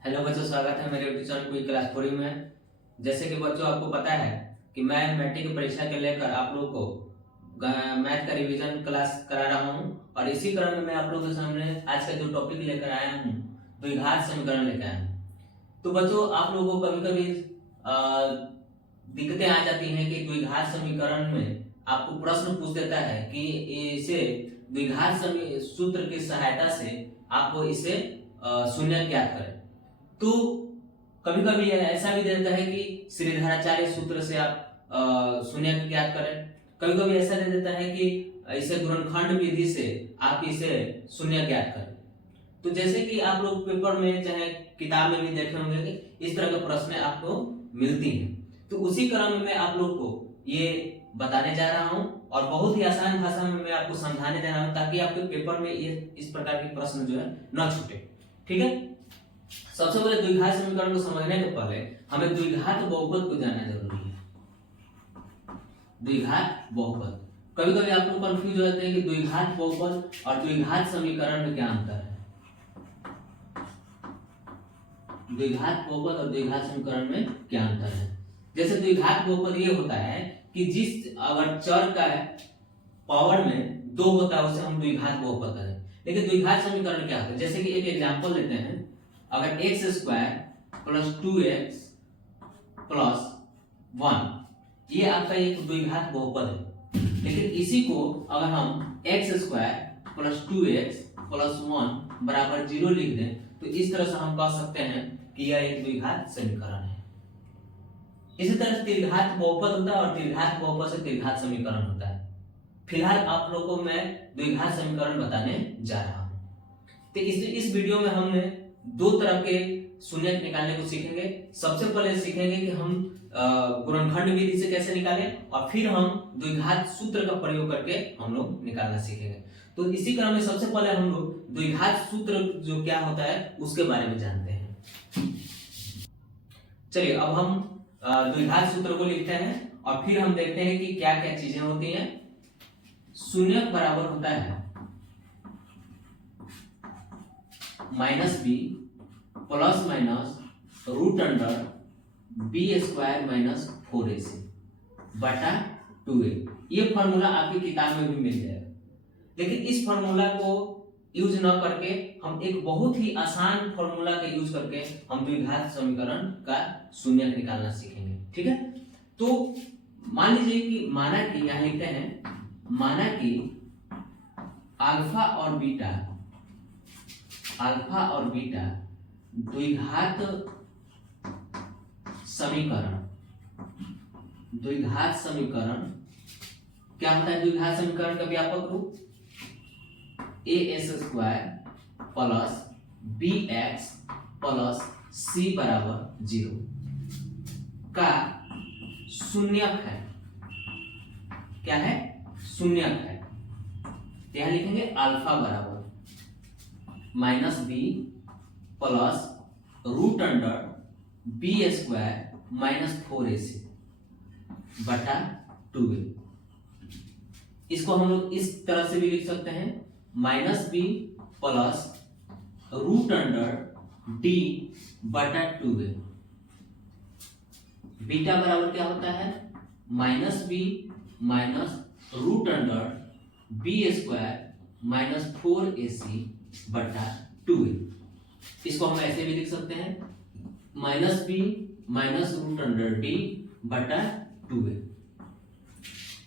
Hello बच्चों, स्वागत है मेरे यूट्यूब चैनल क्विक क्लास 4 में। जैसे कि बच्चों आपको पता है कि मैं मैट्रिक परीक्षा के लेकर आप लोगों को मैथ का रिवीजन क्लास करा रहा हूं और इसी क्रम में मैं आप लोगों के सामने आज का जो टॉपिक लेकर आया हूं द्विघात समीकरण लेकर आया हूं। तो बच्चों आप लोगों को कभी कभी दिक्कतें आ जाती हैं कि द्विघात समीकरण में आपको प्रश्न पूछ देता है कि इसे द्विघात सूत्र की सहायता से आपको इसे शून्य ज्ञात करें। तो कभी कभी ऐसा भी देता है कि श्रीधराचार्य सूत्र से आप शून्य ज्ञात करें। कभी कभी ऐसा दे देता है कि इसे गुणनखंड विधि से आप इसे शून्य ज्ञात करें। तो जैसे कि आप लोग पेपर में चाहे किताब में भी देखे होंगे कि इस तरह के प्रश्न आपको मिलती हैं। तो उसी क्रम में मैं आप लोग को ये बताने जा रहा हूं और बहुत ही आसान भाषा में मैं आपको समझाने जा रहा हूं ताकि आपके पेपर में ये इस प्रकार के प्रश्न जो है न छूटे। ठीक है, सबसे पहले द्विघात समीकरण को समझने के पहले हमें द्विघात बहुपद को जानना जरूरी है। द्विघात बहुपद, कभी कभी आप लोग कंफ्यूज हो जाते हैं कि द्विघात बहुपद और द्विघात समीकरण में क्या अंतर है। द्विघात बहुपद और द्विघात समीकरण में क्या अंतर है। जैसे द्विघात बहुपद ये होता है कि जिस अगर चर का पावर में 2 होता है उसे हम द्विघात बहुपद करें। लेकिन द्विघात समीकरण क्या होता है, जैसे कि एक एग्जांपल लेते हैं। अगर x square plus 2x plus 1 ये आपका एक द्विघात बहुपद है। लेकिन इसी को अगर हम x square plus 2x plus 1 बराबर 0 लिख दें तो इस तरह से हम कह सकते हैं कि यह एक द्विघात समीकरण है। इसी तरह से त्रिघात बहुपद होता है और त्रिघात बहुपद से त्रिघात समीकरण होता है। फिलहाल आप लोगों को मैं द्विघात समीकरण बताने जा रहा हूं। तो इस वीडियो में हमने 2 तरह के शून्य निकालने को सीखेंगे। सबसे पहले सीखेंगे कि हम गुणनखंड विधि से कैसे निकालें और फिर हम द्विघात सूत्र का प्रयोग करके हम लोग निकालना सीखेंगे। तो इसी क्रम में सबसे पहले हम लोग द्विघात सूत्र जो क्या होता है उसके बारे में जानते हैं। चलिए अब हम द्विघात सूत्र को लिखते हैं और फिर हम देखते हैं कि क्या क्या चीजें होती हैं। शून्य बराबर होता है -b plus minus root under B square minus 4ac बटा 2a। ये फॉर्मूला आपकी किताब में भी मिल जाएगा। लेकिन इस फॉर्मूला को यूज न करके हम एक बहुत ही आसान फॉर्मूला का यूज करके हम द्विघात समीकरण का शून्य निकालना सीखेंगे। ठीक है, तो मान लीजिए कि माना कि यहां लिखते हैं, माना कि अल्फा और बीटा द्विघात समीकरण क्या होता है। द्विघात समीकरण का व्यापक रूप a² plus bx plus c बराबर 0 का शून्यक है। क्या है? शून्यक है। यहां लिखेंगे अल्फा बराबर -b plus root under B square minus 4ac बटा 2a। इसको हम लोग इस तरह से भी लिख सकते हैं, -b plus root under d बटा 2a। बीटा बराबर क्या होता है? -b minus root under B square minus 4ac बटा 2a। इसको हम ऐसे भी लिख सकते हैं, -b minus root under d बटा 2a।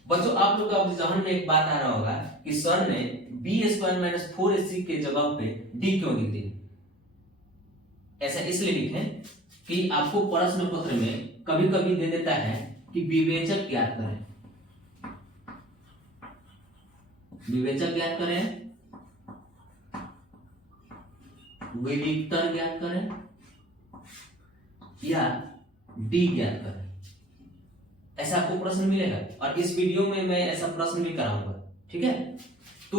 बच्चों आप लोग का जहन में एक बात आ रहा होगा कि सर ने बी स्क्वायर माइनस 4ac के जगह पे d क्यों लिख दी। ऐसा इसलिए लिखें कि आपको प्रश्न पत्र में कभी कभी दे देता है कि विवेचक ज्ञात करें। विवेचक ज्ञात करें, विविक्तर ज्ञात करें या डी ज्ञात करें। ऐसा आपको प्रश्न मिलेगा और इस वीडियो में मैं ऐसा प्रश्न भी कराऊंगा। ठीक है, तो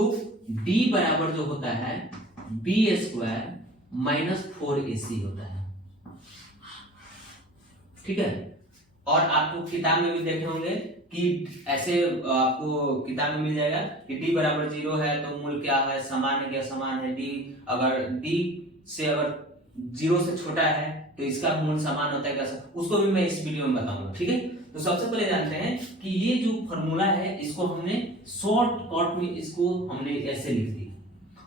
d बराबर जो होता है बी स्क्वायर माइनस 4ac होता है। ठीक है, और आपको किताब में भी देखे होंगे कि ऐसे आपको किताब में मिल जाएगा कि d बराबर 0 है तो मूल क्या है, समान है क्या, समान है। d अगर d से अगर जीरो से छोटा है तो इसका मूल समान होता है कैसे, उसको भी मैं इस वीडियो में बताऊंगा। ठीक है, तो सबसे पहले जानते हैं कि ये जो फॉर्मूला है इसको हमने शॉर्ट कट में इसको हमने ऐसे लिख दिया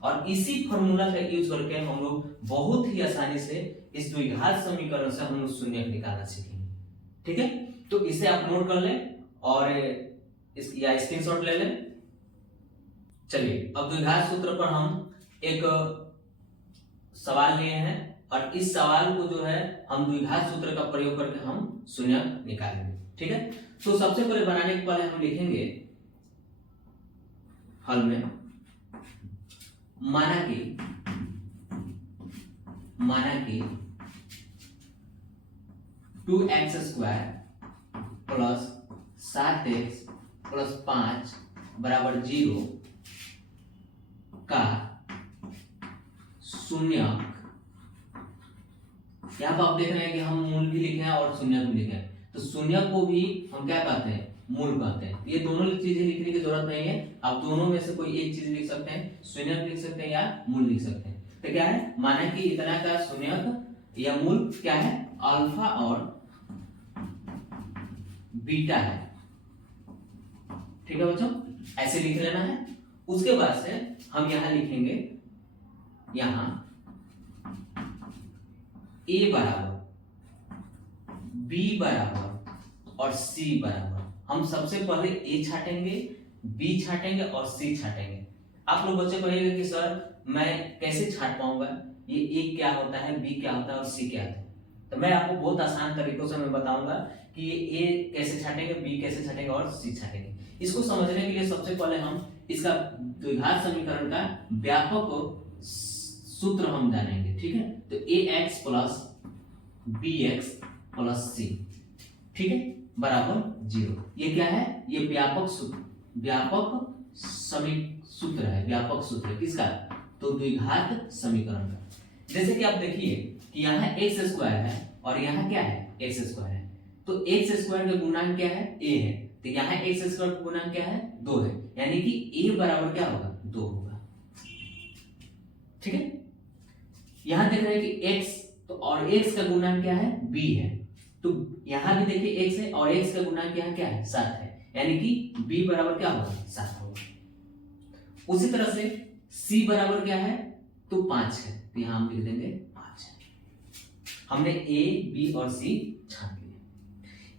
और इसी फॉर्मूला का यूज करके हम लोग बहुत ही आसानी से इस द्विघात समीकरण से हम लोग शून्य निकालना सीखेंगे। ठीक है, तो इसे आप नोट कर लें और या स्क्रीनशॉट ले लें। चलिए अब द्विघात सूत्र पर हम एक सवाल लिए हैं और इस सवाल को जो है हम द्विघात सूत्र का प्रयोग करके हम शून्य निकालेंगे। ठीक है, तो सबसे पहले बनाने के पहले हम लिखेंगे हल में माना कि 2x² प्लस 7x प्लस 5 बराबर 0 का शून्यक, यहाँ पर आप देख रहे हैं कि हम मूल भी लिखे हैं और शून्यक भी लिखे हैं, तो शून्यक को भी हम क्या कहते हैं, मूल कहते हैं। ये दोनों चीजें लिखने की जरूरत नहीं है, आप दोनों में से कोई एक चीज लिख सकते हैं, शून्यक लिख सकते हैं या मूल लिख सकते हैं। तो क्या है, माना कि इतना का शून्यक या मूल क्या है, अल्फा और बीटा है। ठीक है बच्चों, ऐसे लिख लेना है। उसके बाद से हम यहां लिखेंगे, यहां a बराबर, b बराबर और c बराबर। हम सबसे पहले a छाटेंगे, b छाटेंगे और c छाटेंगे। आप लोग बच्चे कहेंगे कि सर मैं कैसे छाट पाऊंगा, ये a क्या होता है, b क्या होता है और c क्या होता है। तो मैं आपको बहुत आसान तरीकों से मैं बताऊंगा कि ये a कैसे छाटेंगे, b कैसे छाटेंगे और c छाटेंगे। इसको समझने के लिए सबसे पहले हम इसका द्विघात समीकरण का व्यापक सूत्र हम जानेंगे। ठीक है, तो ax plus bx plus c, ठीक है, बराबर 0। ये क्या है, ये व्यापक सूत्र, सूत्र है, व्यापक सूत्र किसका, तो द्विघात समीकरण का। जैसे कि आप देखिए कि यहाँ x² है और यहाँ क्या है, x² है, तो x² का गुणांक क्या है, a है, तो यहाँ x² का गुणांक क्या है, 2 है, यानी कि a बराबर क्या होगा, 2 होगा। ठीक है, यहां देख रहे हैं कि x तो और x का गुणांक क्या है, b है, तो यहां भी देखिए x है और x का गुणांक यहाँ क्या है, 7 है, यानी कि b बराबर क्या होगा, 7 होगा। उसी तरह से c बराबर क्या है, तो 5 है, तो यहां हम लिख देंगे 5 है। हमने a b और c छाट लिया।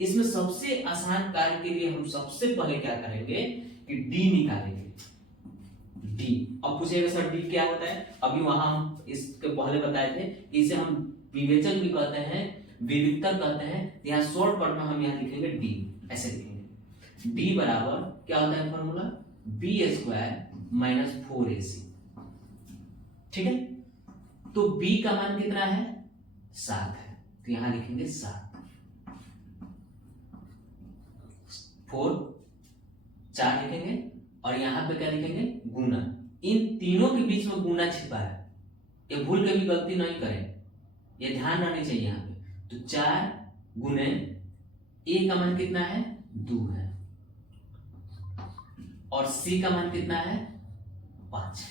इसमें सबसे आसान कार्य के लिए हम सबसे पहले क्या करेंगे कि d निकालेंगे। डी, अब पूछेगा सर डी क्या होता है, अभी वहां हम इसके पहले बताए थे, इसे हम विवेचक भी कहते हैं, विविधता कहते हैं। यहाँ शॉर्टकट में हम यहाँ लिखेंगे डी, ऐसे लिखेंगे। डी बराबर क्या होता है फॉर्मूला, b² माइनस 4ac। ठीक है, तो b का मान कितना है, 7 है, तो यहाँ लिखेंगे 7, 4 4 लिखेंगे और यहां पे क्या लिखेंगे, गुना। इन तीनों के बीच में गुना छिपा है, ये भूल के भी गलती नहीं करें, ये ध्यान रखनी चाहिए यहाँ पे। तो 4 गुने a का मान कितना है, 2 है, और c का मान कितना है, 5 है।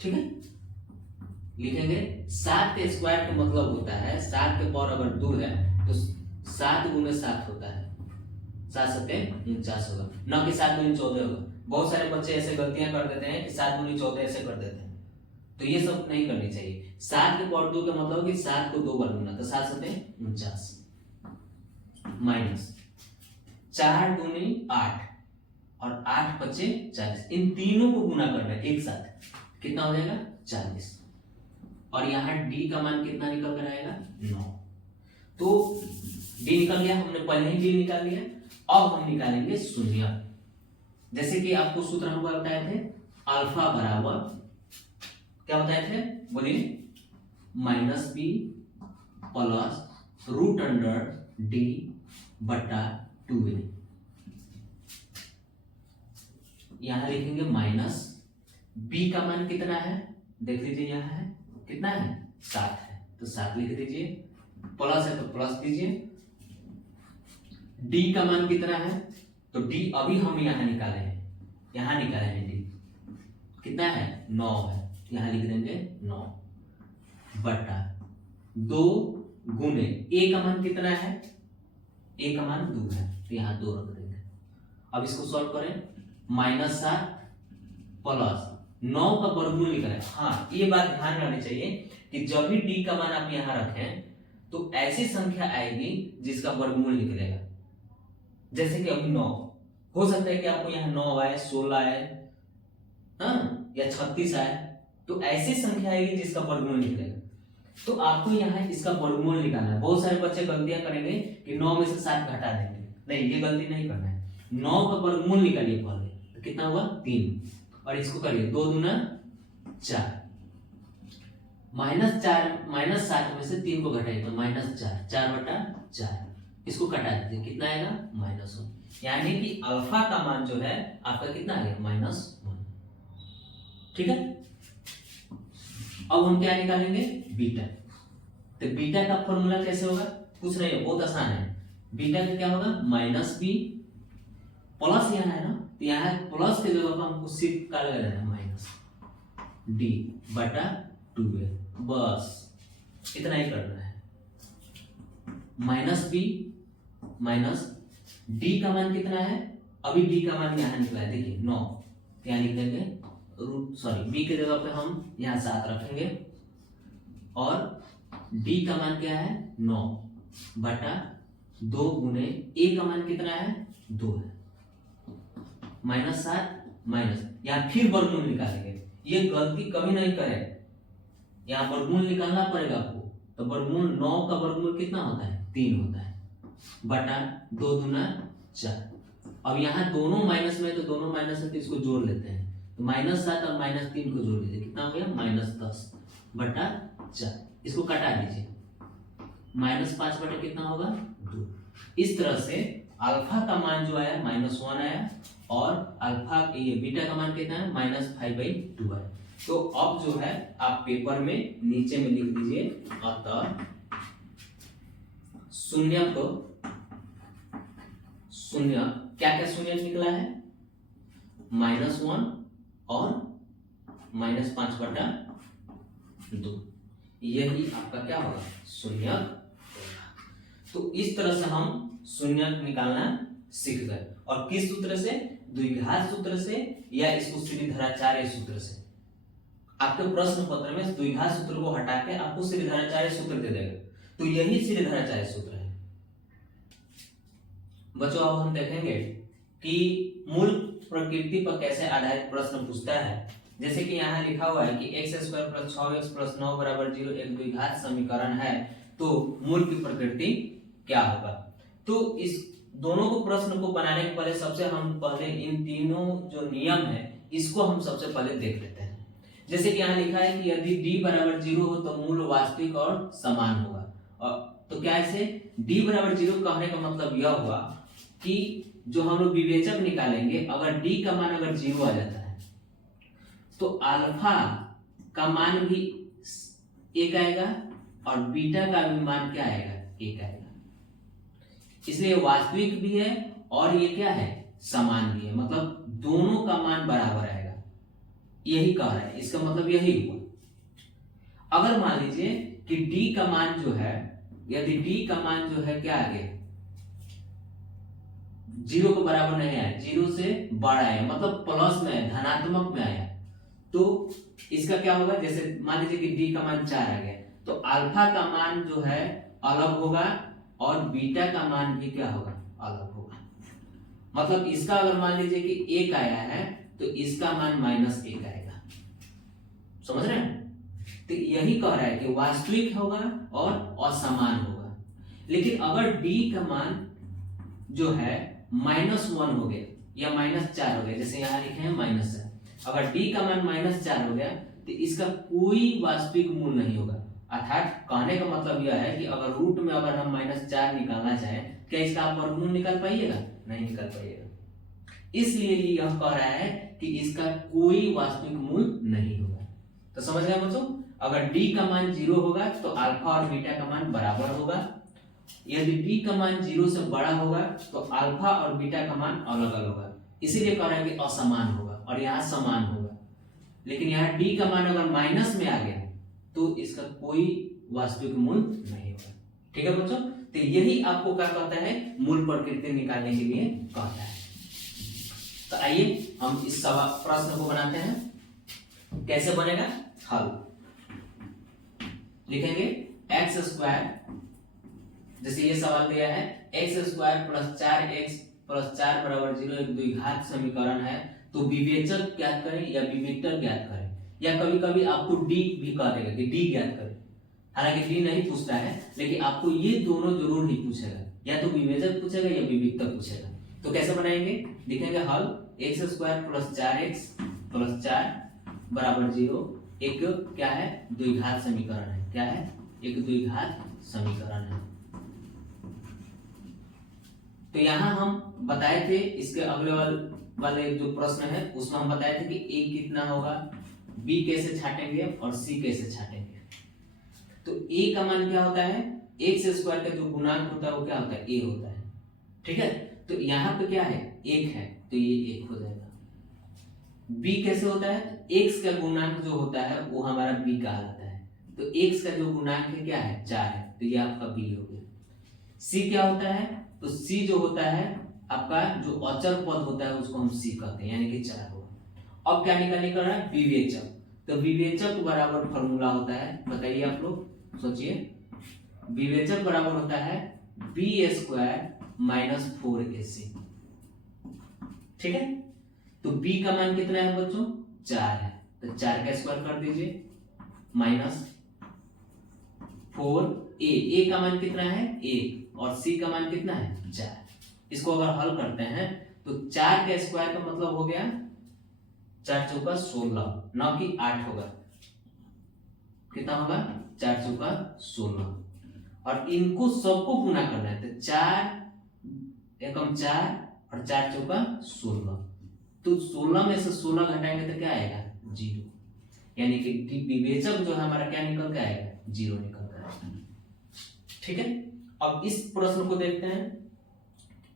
ठीक है, लिखेंगे 7 के स्क्वायर का मतलब होता है 7 के पावर अगर 2 है तो 7 गुने 7 होता है, 7 सत्ते 49 होगा, न कि 7 गुने 14 होगा। बहुत सारे बच्चे ऐसे गलतियां कर देते हैं कि 7 गुने 14 ऐसे कर देते हैं, तो ये सब नहीं करनी चाहिए। 7 के पावर 2 का मतलब कि 7 को 2 बार गुना, तो 7 सत्ते 49 माइनस 4 दूनी 8 और 8 बचे 40, इन तीनों को गुना करना है एक साथ, कितना हो जाएगा 40, और यहाँ d का मान कितना निकल कर आएगा 9। तो d निकल गया, हमने पहले ही d निकाल लिया। अब हम निकालेंगे शून्य। जैसे कि आपको सूत्र हम बताए थे, अल्फा बराबर क्या बताए थे, बोलिए, -b plus root under d बटा 2a। यहां लिखेंगे माइनस, b का मान कितना है, देख लीजिए यहाँ है कितना है, 7 है, तो 7 लिख दीजिए, प्लस है तो प्लस दीजिए। d का मान कितना है, तो d अभी हम यहां निकाले हैं, यहां निकाले हैं, d कितना है 9 है, यहां लिख देंगे 9 बटा 2 गुने ए का मान कितना है, ए का मान 2 है, तो यहाँ 2 रख देंगे। अब इसको सॉल्व करें, -7 प्लस 9 का वर्गमूल निकले। हाँ, ये बात ध्यान रखनी चाहिए कि जब भी डी का मान आप यहाँ रखें तो ऐसी संख्या आएगी जिसका वर्गमूल निकलेगा। जैसे कि अभी 9 हो सकता है कि आपको यहाँ 9 आए, 16 आए, हाँ, या 36 आए, तो ऐसी संख्या आएगी जिसका वर्गमूल निकलेगा। तो आपको यहाँ इसका वर्गमूल निकालना है। बहुत सारे बच्चे गलतियां करेंगे कि 9 में से 7 घटा देंगे, नहीं, ये गलती नहीं करना है। 9 का वर्गमूल निकालिए पहले, तो कितना हुआ 3, और इसको करिए 2 दूना 4, -7 में से 3 को घटाइए तो -4, 4/4, इसको कटा दीजिए, कितना आएगा -1, यानी कि अल्फा का मान जो है आपका कितना आ गया -1। ठीक है, अब हम क्या निकालेंगे, बीटा। तो बीटा का फॉर्मूला कैसे होगा, कुछ नहीं है, बहुत आसान है। बीटा का क्या होगा -b प्लस यहाँ है ना, तो यहाँ प्लस के जगह पर हमको सिर्फ क्या लगा देना है -d/2 है, बस इतना ही करना है। -b माइनस d का मान कितना है, अभी d का मान यहाँ निकला है, देखिए 9, यहाँ लिख देंगे b के जगह पे हम यहाँ 7 रखेंगे, और d का मान क्या है 9/2 गुने a का मान कितना है 2 है, -7 माइनस, यहाँ फिर वर्गमूल निकालेंगे। ये गलती कभी नहीं करें, यहाँ वर्गमूल निकालना पड़ेगा आपको। तो वर्गमूल 9 का वर्गमूल कितना होता है 3 होता है, बटा 2 दूना 4। अब यहाँ दोनों माइनस में, तो दोनों माइनस है तो इसको जोड़ लेते हैं, तो -7 और -3 को जोड़ लीजिए, कितना हो गया -10/4। इसको कटा दीजिए, -5 बटे कितना होगा 2। इस तरह से अल्फा का मान जो आया -1 आया, और अल्फा ये बीटा का मान कितना है -5/2 है। तो अब जो है आप पेपर में नीचे में लिख दीजिए, अतः शून्य क्या क्या शून्य निकला है -1 और -5/2, यही आपका क्या होगा शून्य होगा। तो इस तरह से हम शून्य निकालना सीख गए, और किस सूत्र से, द्विघात सूत्र से, या इसको श्रीधराचार्य सूत्र से। आपके प्रश्न पत्र में द्विघात सूत्र को हटा के आपको श्रीधराचार्य सूत्र दे देगा, तो यही श्रीधराचार्य सूत्र है। बच्चों, अब हम देखेंगे कि मूल प्रकृति पर कैसे आधारित प्रश्न पूछता है। जैसे कि यहाँ लिखा हुआ है कि x² + 6x + 9 = 0 एक द्विघात समीकरण है, तो मूल की प्रकृति क्या होगा। तो इस दोनों को प्रश्न को बनाने के पहले सबसे हम पहले इन तीनों जो नियम है इसको हम सबसे पहले देख लेते हैं। जैसे कि यहाँ लिखा है कि यदि d = 0 हो तो मूल वास्तविक और समान होगा। और तो क्या ऐसे d = 0 कहने का मतलब यह हुआ कि जो हम लोग विवेचक निकालेंगे, अगर d का मान अगर 0 आ जाता है तो अल्फा का मान भी 1 आएगा, और बीटा का भी मान क्या आएगा 1 आएगा। इसलिए वास्तविक भी है और ये क्या है समान भी है, मतलब दोनों का मान बराबर आएगा, यही कह रहा है। इसका मतलब यही हुआ। अगर मान लीजिए कि d का मान जो है, यदि d का मान जो है क्या आ गया 0 के बराबर नहीं आया, 0 से बड़ा है, मतलब प्लस में है, धनात्मक में आया, तो इसका क्या होगा, जैसे मान लीजिए कि d का मान 4 आ गया, तो अल्फा का मान जो है अलग होगा और बीटा का मान भी क्या होगा अलग होगा। मतलब इसका अगर मान लीजिए कि 1 आया है तो इसका मान -1 आएगा। समझ रहे हैं? तो यही कह रहा है कि वास्तविक होगा और असमान होगा। लेकिन अगर d का मान जो है -1 हो गया या -4 हो गया, जैसे यहाँ लिखे हैं -4, अगर d का मान -4 हो गया तो इसका कोई वास्तविक मूल नहीं होगा। अर्थात कहने का मतलब यह है कि अगर रूट में अगर हम -4 निकालना चाहें, क्या इसका आप वर्गमूल निकाल पाइएगा? नहीं निकाल पाइएगा। इसलिए यह कह रहा है कि इसका कोई वास्तविक मूल नहीं होगा। तो समझ गए बच्चों? अगर d का मान 0 होगा तो अल्फा और बीटा का मान बराबर होगा। यदि d का मान 0 से बड़ा होगा तो अल्फा और बीटा का मान अलग अलग होगा। इसीलिए कह रहा है कि असमान होगा, और यहाँ समान होगा। लेकिन यहाँ d का मान अगर माइनस में आ गया तो इसका कोई वास्तविक मूल नहीं होगा। ठीक है बच्चों, तो यही आपको क्या कहता है, मूल प्रकृति निकालने के लिए कहता है। तो आइए हम इस सवाल प्रश्न को बनाते हैं। कैसे बनेगा, हल लिखेंगे एक्स स्क्वायर, जैसे ये सवाल दिया है x square plus 4x plus 4 बराबर 0 एक द्विघात समीकरण है, तो विवेचक ज्ञात करें या विवेक्टर ज्ञात करें, या कभी कभी आपको डी भी कह देगा कि डी ज्ञात करें। हालांकि डी नहीं पूछता है, लेकिन आपको ये दोनों जरूर ही पूछेगा, या तो विवेचक पूछेगा या विवेक्तर पूछेगा। तो कैसे बनाएंगे, लिखेंगे हल x square plus 4x plus 4 बराबर 0 एक क्या है, द्विघात समीकरण है। क्या है, एक द्विघात समीकरण है। तो यहां हम बताए थे, इसके अगले वाले जो प्रश्न है उसमें हम बताए थे कि a कितना होगा, b कैसे छाटेंगे और c कैसे छाटेंगे। तो a का मान क्या होता है, एक्स स्क्वायर का जो गुणांक होता है वो क्या होता है, a होता है। ठीक है, तो यहाँ पे क्या है, 1 है, तो ये 1 हो जाएगा। b कैसे होता है, x का गुणांक जो होता है वो हमारा b कहलाता है, तो x का जो गुणांक है क्या है, 4 है, तो ये आपका b हो गया। c क्या होता है, तो c जो होता है आपका जो अचर पद होता है उसको हम c कहते हैं, यानी कि 4 होगा। अब क्या निकालने का है, विवेचक। तो विवेचक बराबर फॉर्मूला होता है, बताइए आप लोग सोचिए, विवेचक बराबर होता है बी स्क्वायर माइनस 4ac। ठीक है, तो b का मान कितना है बच्चों, 4 है, तो 4 का स्क्वायर कर दीजिए माइनस 4a का मान कितना है 1 और c का मान कितना है 4। इसको अगर हल करते हैं तो 4 का स्क्वायर का मतलब हो गया 4 चौका 16, न कि 8 होगा। कितना होगा, 4 चौका 16, और इनको सबको गुना करना है, तो 4 एकम 4 और 4 चौका 16, तो 16 में से 16 घटाएंगे तो क्या आएगा, 0, यानी कि विवेचक जो है हमारा क्या निकल के आएगा, 0 निकल के आएगा। ठीक है, अब इस प्रश्न को देखते हैं।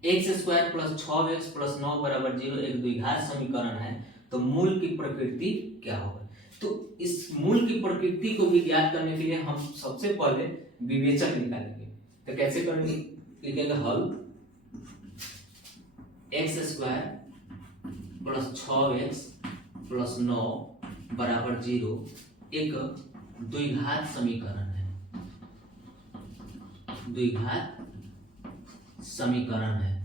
X square plus 6x plus 9 बराबर 0 एक द्विघात समीकरण है, तो मूल की प्रकृति क्या होगा। तो इस मूल की प्रकृति को भी ज्ञात करने के लिए हम सबसे पहले विवेचक निकालेंगे। तो कैसे करेंगे, लिखेंगे हल x square plus 6x plus 9 बराबर 0 एक द्विघात समीकरण है, द्विघात समीकरण है।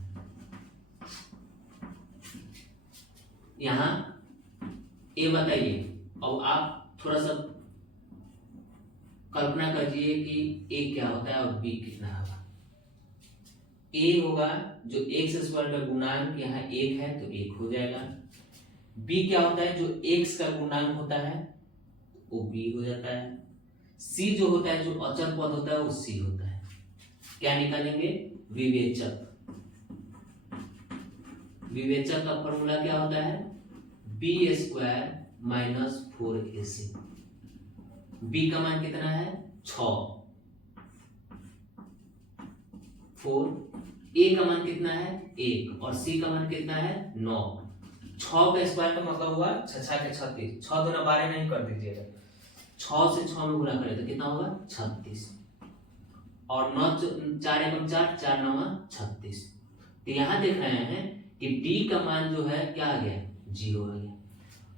यहां ए बताइए, अब आप थोड़ा सा कल्पना करिए कि ए क्या होता है और बी कितना होगा। ए होगा जो एक्स स्क्वायर का गुणांक यहाँ 1 है तो 1 हो जाएगा। बी क्या होता है, जो एक्स का गुणांक होता है वो बी हो जाता है। सी जो होता है, जो अचर पद होता है वो सी होता है। क्या निकालेंगे, विवेचक। विवेचक का फॉर्मूला क्या होता है, B square minus 4ac। B का मान कितना है 6, 4, ए का मान कितना है 1 और सी का मान कितना है 9। 6 का स्क्वायर का मतलब हुआ 6 के 36, 6 दूना 12 नहीं कर दीजिएगा, 6 से 6 में गुणा करें तो कितना होगा 36, और 9 4 एकम 4 4 9 36। तो यहाँ देख रहे हैं कि डी का मान जो है क्या आ गया, 0 आ गया।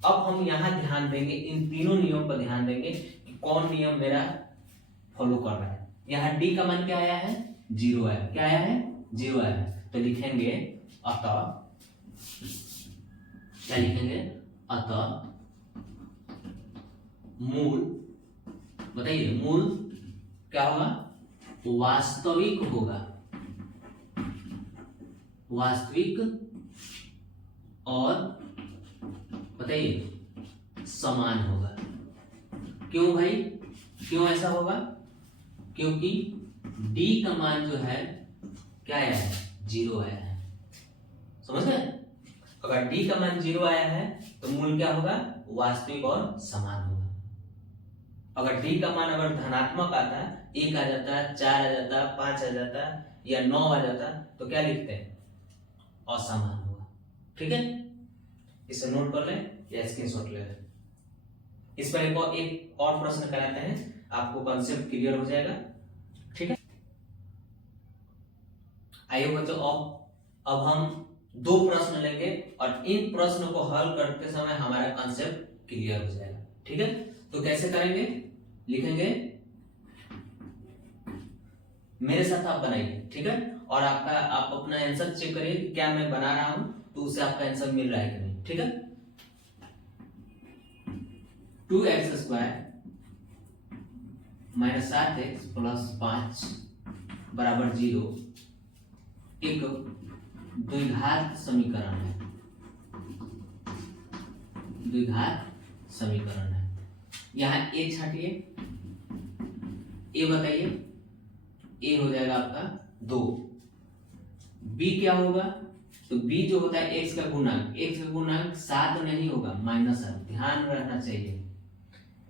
अब हम यहाँ ध्यान देंगे, इन तीनों नियम पर ध्यान देंगे कि कौन नियम मेरा फॉलो कर रहा है। यहाँ डी का मान क्या आया है, 0 आया। क्या आया है, 0 आया है। तो लिखेंगे अतः, क्या लिखेंगे, अतः मूल, बताइए मूल क्या होगा, वास्तविक होगा, वास्तविक और बताइए समान होगा। क्यों भाई, क्यों ऐसा होगा, क्योंकि d का मान जो है क्या आया है, 0 आया है। समझ गए, अगर d का मान 0 आया है तो मूल क्या होगा, वास्तविक और समान होगा। अगर d का मान अगर धनात्मक आता, 1 आ जाता, 4 आ जाता, 5 आ जाता या 9 आ जाता, तो क्या लिखते हैं, असमान होगा। ठीक है, इसे नोट कर लें या स्क्रीनशॉट ले लें। इस पर एक और प्रश्न कराते हैं, आपको कॉन्सेप्ट क्लियर हो जाएगा। ठीक है, आइए बच्चों, अब हम 2 प्रश्न लेंगे और इन प्रश्नों को हल करते समय हमारा कॉन्सेप्ट क्लियर हो जाएगा। ठीक है, तो कैसे करेंगे, लिखेंगे, मेरे साथ आप बनाइए। ठीक है, और आप अपना आंसर चेक करिए कि क्या मैं बना रहा हूं तो उससे आपका आंसर मिल रहा है कि नहीं। ठीक है, 2x² - 7x + 5 = 0 एक द्विघात समीकरण है। द्विघात समीकरण है। यहां a छाटिए, a बताइए, a हो जाएगा आपका 2। b क्या होगा, तो b जो होता है x का गुणांक 7 नहीं होगा, -7। ध्यान रहना चाहिए,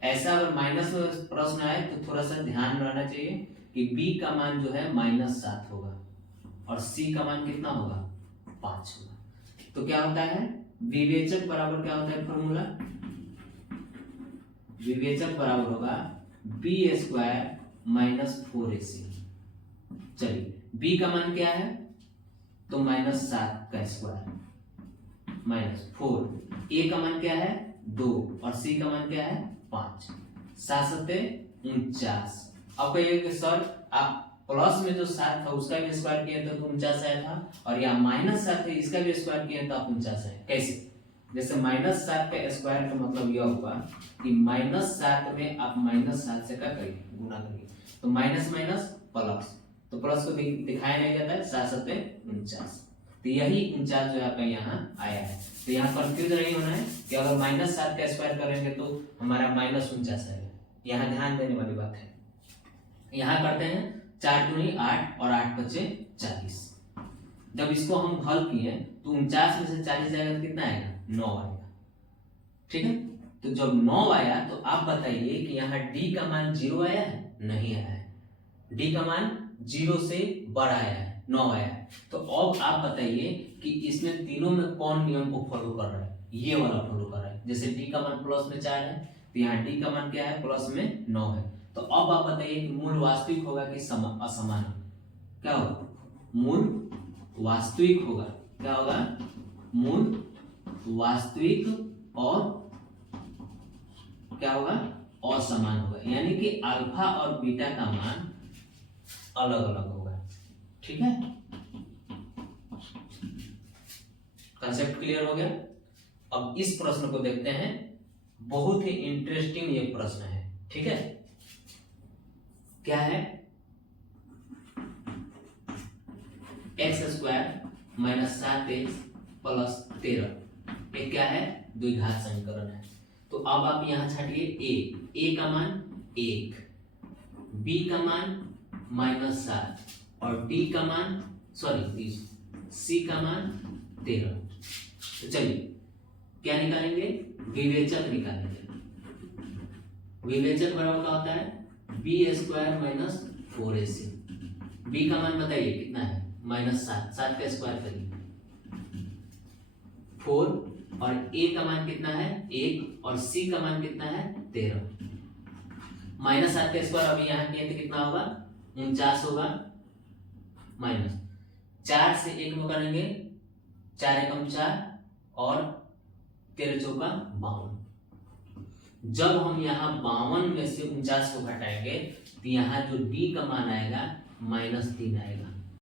ऐसा अगर माइनस में प्रश्न आए तो थोड़ा सा ध्यान रहना चाहिए कि b का मान जो है -7 होगा और c का मान कितना होगा, 5 होगा। तो क्या होता है, विवेचक बराबर क्या होता है फॉर्मूला, विवेचक बराबर होगा b² - 4ac। चलिए, b का मान क्या है, तो -7 का स्क्वायर -4, a का मान क्या है 2 और c का मान क्या है 5, 7 × 49। अब कहिए कि सर आप प्लस में जो 7 था उसका भी स्क्वायर किए तो 49 आया था, और यहाँ -7 है इसका भी स्क्वायर किए तो 49 है। कैसे, जैसे -7 का स्क्वायर का मतलब यह होगा कि -7 में आप -7 से क्या करिए, गुणा करिए, तो माइनस माइनस प्लस, तो प्लस को दिखाया नहीं जाता है, 7 × 49, तो यही 49 जो आपका यहाँ आया है। तो यहाँ कंफ्यूज नहीं होना है कि अगर -7 का स्क्वायर करेंगे तो हमारा -49 आएगा, यहाँ ध्यान देने वाली बात है। यहाँ करते हैं 4 दूनी 8 और 8 बचे 40। जब इसको हम हल किए तो 49 में से 40 जाएगा तो कितना आएगा, 9 आएगा। ठीक है, तो जब 9 आया तो आप बताइए कि यहाँ d का मान 0 आया है, नहीं आया है, d का मान 0 से बड़ा आया है, 9 आया है। तो अब आप बताइए कि इसमें तीनों में कौन नियम को फॉलो कर रहा है, ये वाला फॉलो कर रहा है। जैसे d का मान प्लस में 4 है तो यहाँ d का मान क्या है, प्लस में 9 है। तो अब आप बताइए कि मूल वास्तविक होगा कि असमान, क्या होगा, मूल वास्तविक होगा, क्या होगा, मूल वास्तविक और क्या होगा, असमान होगा, यानी कि अल्फा और बीटा का मान अलग अलग होगा। ठीक है, कंसेप्ट क्लियर हो गया। अब इस प्रश्न को देखते हैं, बहुत ही इंटरेस्टिंग ये प्रश्न है। ठीक है, क्या है, x² - 7x + 13, ये क्या है, द्विघात समीकरण है। तो अब आप यहाँ छाटिए a का मान 1, b का मान -7 और d का मान c का मान 13। तो चलिए क्या निकालेंगे, विवेचक निकालेंगे। विवेचक बराबर क्या होता है, b² - 4ac। b का मान बताइए कितना है, -7, 7 का स्क्वायर करिए, 4, और a का मान कितना है 1 और c का मान कितना है 13। -7 का स्क्वायर अभी यहाँ किए तो कितना होगा, 49 होगा, -4 से 1 में करेंगे, 4 एकम 4 और 13 चौका 52। जब हम यहाँ 52 में से 49 को घटाएंगे तो यहाँ जो d का मान आएगा -3 आएगा।